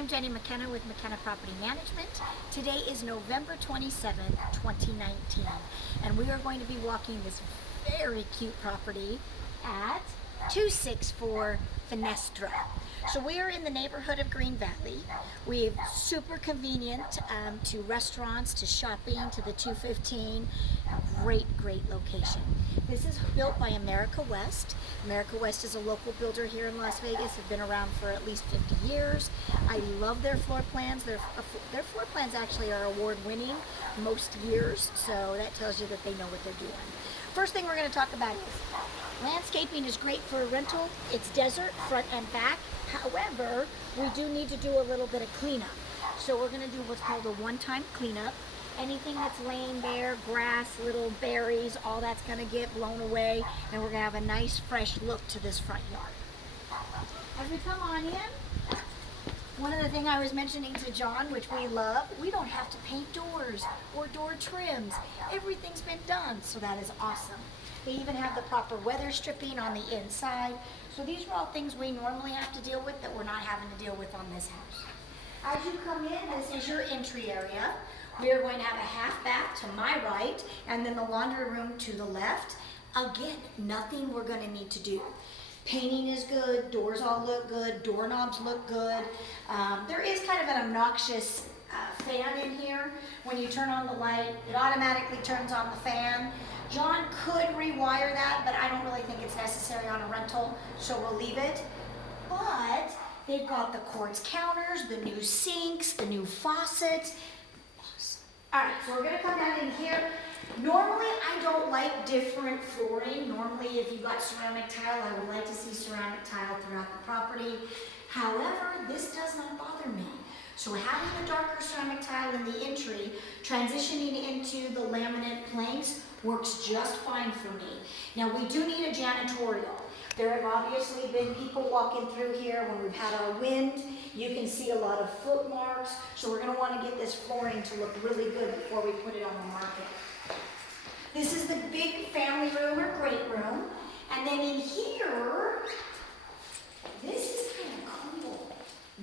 I'm Jenny McKenna with McKenna Property Management. Today is November 27th, 2019, and we are going to be walking this very cute property at 264 Finestra. So we are in the neighborhood of Green Valley. We're super convenient to restaurants, to shopping, to the 215. Great location. This is built by America West. America West is a local builder here in Las Vegas. They've been around for at least 50 years. I love their floor plans. Their floor plans actually are award-winning most years, so that tells you that they know what they're doing. First thing we're going to talk about is landscaping is great for a rental. It's desert, front and back. However, we do need to do a little bit of cleanup. So we're going to do what's called a one-time cleanup. Anything that's laying there, grass, little berries, all that's going to get blown away, and we're going to have a nice fresh look to this front yard. As we come on in, one of the things I was mentioning to John, which we love, we don't have to paint doors or door trims. Everything's been done, so that is awesome. They even have the proper weather stripping on the inside. So these are all things we normally have to deal with that we're not having to deal with on this house. As you come in, this is your entry area. We are going to have a half bath to my right and then the laundry room to the left. Again, nothing we're going to need to do. Painting is good, doors all look good, doorknobs look good. There is kind of an obnoxious fan in here. When you turn on the light, it automatically turns on the fan. John could rewire that, but I don't really think it's necessary on a rental, so we'll leave it. But they've got the quartz counters, the new sinks, the new faucets. Awesome. All right, so we're gonna come down in here. Normally, I don't like different flooring. Normally, if you've got ceramic tile, I would like to see ceramic tile throughout the property. However, this does not bother me. So having the darker ceramic tile in the entry, transitioning into the laminate planks works just fine for me. Now, we do need a janitorial. There have obviously been people walking through here when we've had our wind. You can see a lot of foot marks. So we're gonna wanna get this flooring to look really good before we put it on the market. This is the big family room or great room. And then in here, this is kind of cool.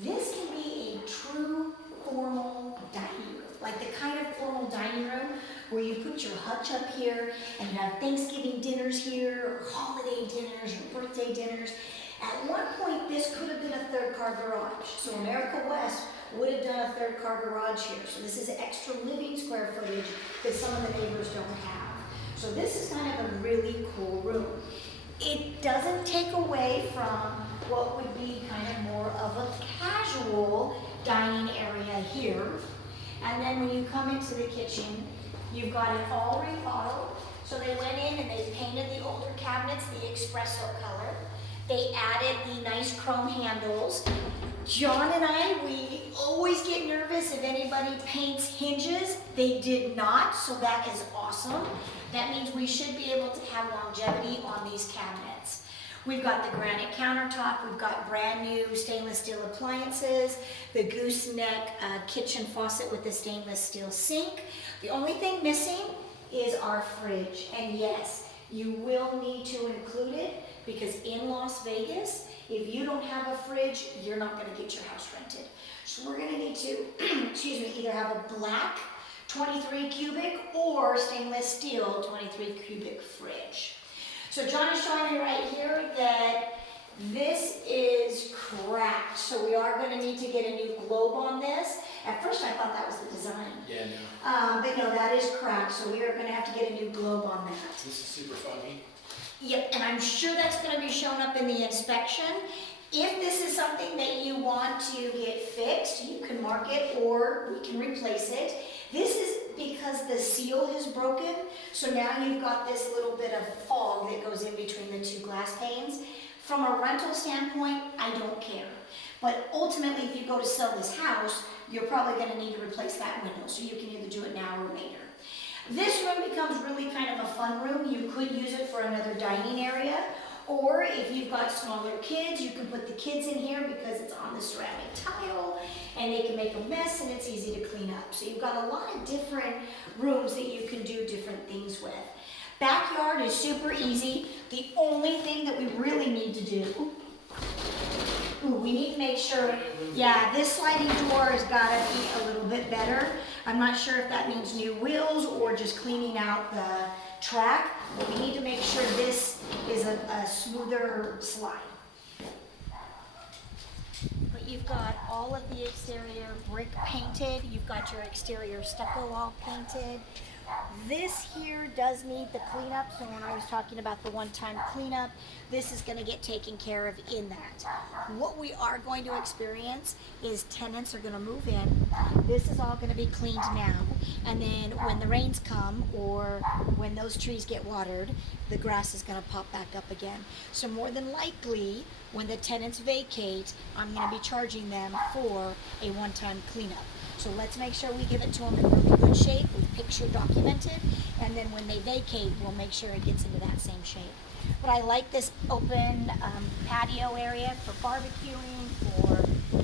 This can be a true formal dining room. Like the kind of formal dining room where you put your hutch up here and you have Thanksgiving dinners here, or holiday dinners, or birthday dinners. At one point, this could have been a third-car garage. So America West would have done a third-car garage here. So this is extra living square footage that some of the neighbors don't have. So this is kind of a really cool room. It doesn't take away from what would be kind of more of a casual dining area here. And then when you come into the kitchen, you've got it all remodeled. So they went in and they painted the older cabinets the espresso color. They added the nice chrome handles. John and I, we always get nervous if anybody paints hinges. They did not, so that is awesome. That means we should be able to have longevity on these cabinets. We've got the granite countertop, we've got brand new stainless steel appliances, the gooseneck kitchen faucet with the stainless steel sink. The only thing missing is our fridge. And yes, you will need to include it because in Las Vegas, if you don't have a fridge, you're not gonna get your house rented. So we're gonna need to, excuse me, either have a black 23 cubic or stainless steel 23 cubic fridge. So John is showing me right here that this is cracked. So we are going to need to get a new globe on this. At first I thought that was the design. Yeah, no. But no, that is cracked. So we are going to have to get a new globe on that. This is super funky. Yep, and I'm sure that's going to be shown up in the inspection. If this is something that you want to get fixed, you can mark it or we can replace it. This is because the seal is broken, so now you've got this little bit of fog that goes in between the two glass panes. From a rental standpoint, I don't care. But ultimately, if you go to sell this house, you're probably going to need to replace that window, so you can either do it now or later. This room becomes really kind of a fun room. You could use it for another dining area, or if you've got smaller kids, you can put the kids in here because it's on the ceramic tile and they can make a mess and it's easy to clean up. So you've got a lot of different rooms that you can do different things with. Backyard is super easy. The only thing that we really need to do Ooh, we need to make sure, yeah, this sliding door has gotta be a little bit better. I'm not sure if that means new wheels or just cleaning out the track, but we need to make sure this is a smoother slide. But you've got all of the exterior brick painted, you've got your exterior stucco all painted. This here does need the cleanup, so when I was talking about the one-time cleanup, this is going to get taken care of in that. What we are going to experience is tenants are going to move in. This is all going to be cleaned now, and then when the rains come or when those trees get watered, the grass is going to pop back up again. So more than likely, when the tenants vacate, I'm going to be charging them for a one-time cleanup. So let's make sure we give it to them in really good shape, with picture documented, and then when they vacate, we'll make sure it gets into that same shape. But I like this open patio area for barbecuing, for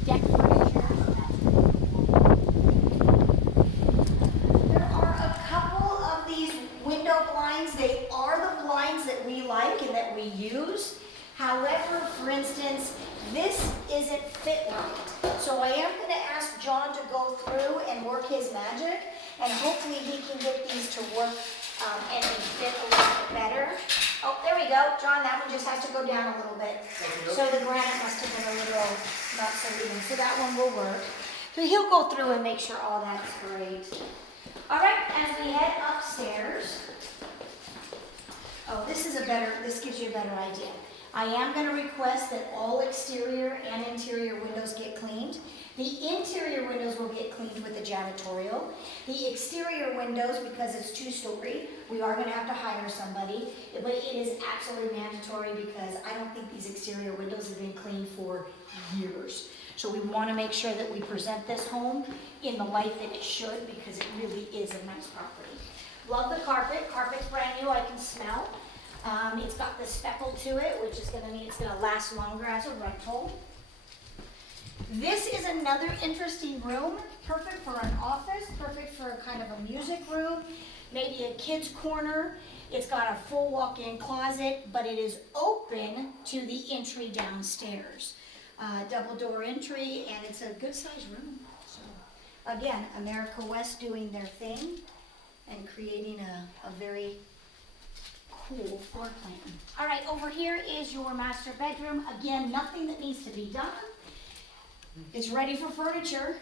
deck furniture. There are a couple of these window blinds. They are the blinds that we like and that we use. However, for instance, this isn't fit right. So I am going to ask John to go through and work his magic, and hopefully he can get these to work and fit a little bit better. Oh, there we go. John, that one just has to go down a little bit. So the granite must have been a little not so even. So that one will work. So he'll go through and make sure all that's great. All right, as we head upstairs. Oh, this gives you a better idea. I am going to request that all exterior and interior windows get cleaned. The interior windows will get cleaned with the janitorial. The exterior windows, because it's two-story, we are going to have to hire somebody, but it is absolutely mandatory because I don't think these exterior windows have been cleaned for years. So we want to make sure that we present this home in the light that it should, because it really is a nice property. Love the carpet. Carpet's brand new, I can smell. It's got the speckle to it, which is going to mean it's going to last longer as a rental. This is another interesting room, perfect for an office, perfect for a kind of a music room, maybe a kid's corner. It's got a full walk-in closet, but it is open to the entry downstairs. Double door entry, and it's a good sized room. So again, America West doing their thing and creating a very cool floor plan. All right, over here is your master bedroom. Again, nothing that needs to be done. It's ready for furniture.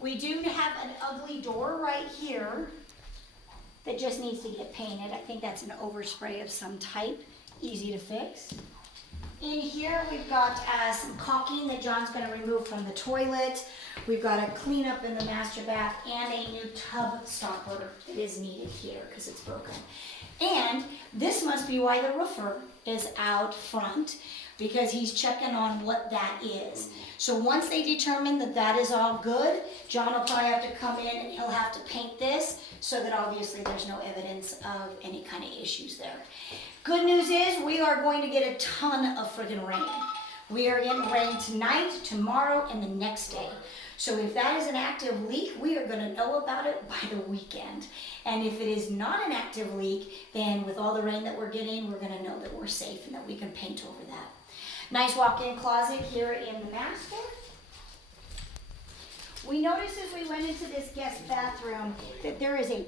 We do have an ugly door right here that just needs to get painted. I think that's an overspray of some type, easy to fix. In here, we've got some caulking that John's going to remove from the toilet. We've got a cleanup in the master bath and a new tub stopper that is needed here because it's broken. And this must be why the roofer is out front, because he's checking on what that is. So once they determine that that is all good, John will probably have to come in and he'll have to paint this so that obviously there's no evidence of any kind of issues there. Good news is we are going to get a ton of friggin' rain. We are getting rain tonight, tomorrow, and the next day. So if that is an active leak, we are going to know about it by the weekend. And if it is not an active leak, then with all the rain that we're getting, we're going to know that we're safe and that we can paint over that. Nice walk-in closet here in the master. We noticed as we went into this guest bathroom that there is a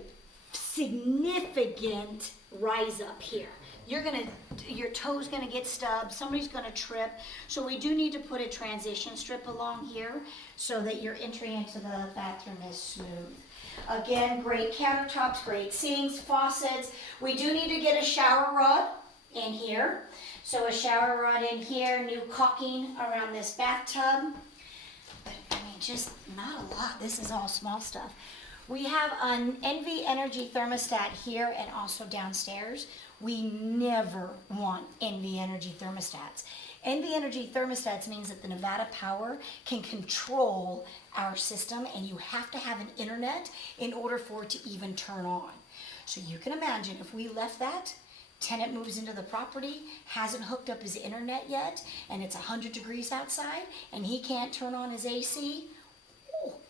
significant rise up here. Your toe's gonna get stubbed, somebody's gonna trip. So we do need to put a transition strip along here so that your entry into the bathroom is smooth. Again, great countertops, great sinks, faucets. We do need to get a shower rod in here. So a shower rod in here, new caulking around this bathtub. But I mean, just not a lot. This is all small stuff. We have an NV Energy thermostat here and also downstairs. We never want NV Energy thermostats. NV Energy thermostats means that the Nevada Power can control our system, and you have to have an internet in order for it to even turn on. So you can imagine if we left that, tenant moves into the property, hasn't hooked up his internet yet, and it's 100 degrees outside, and he can't turn on his AC,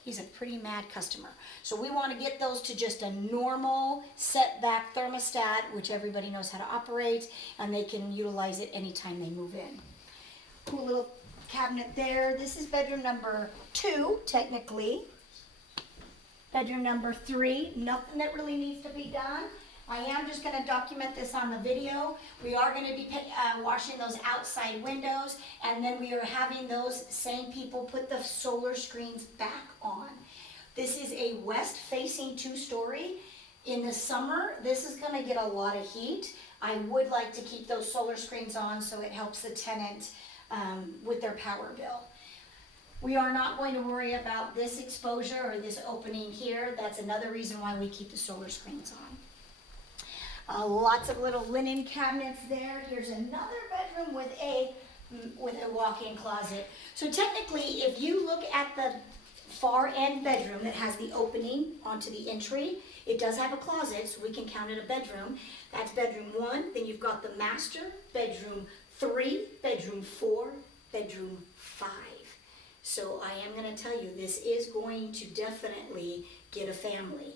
he's a pretty mad customer. So we want to get those to just a normal setback thermostat, which everybody knows how to operate, and they can utilize it anytime they move in. Cool little cabinet there. This is bedroom number 2, technically. Bedroom number 3, nothing that really needs to be done. I am just going to document this on the video. We are going to be washing those outside windows, and then we are having those same people put the solar screens back on. This is a west-facing 2-story. In the summer, this is going to get a lot of heat. I would like to keep those solar screens on so it helps the tenant with their power bill. We are not going to worry about this exposure or this opening here. That's another reason why we keep the solar screens on. Lots of little linen cabinets there. Here's another bedroom with a walk-in closet. So technically, if you look at the far end bedroom that has the opening onto the entry, it does have a closet, so we can count it a bedroom. That's bedroom 1. Then you've got the master, bedroom 3, bedroom 4, bedroom 5. So I am going to tell you, this is going to definitely get a family.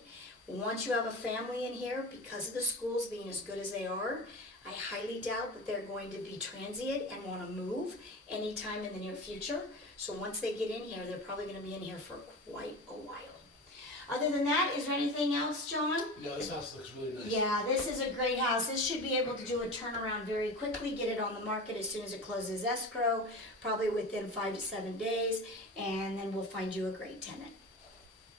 Once you have a family in here, because of the schools being as good as they are, I highly doubt that they're going to be transient and want to move anytime in the near future. So once they get in here, they're probably going to be in here for quite a while. Other than that, is there anything else, John? No, this house looks really nice. Yeah, this is a great house. This should be able to do a turnaround very quickly, get it on the market as soon as it closes escrow, probably within 5 to 7 days, and then we'll find you a great tenant.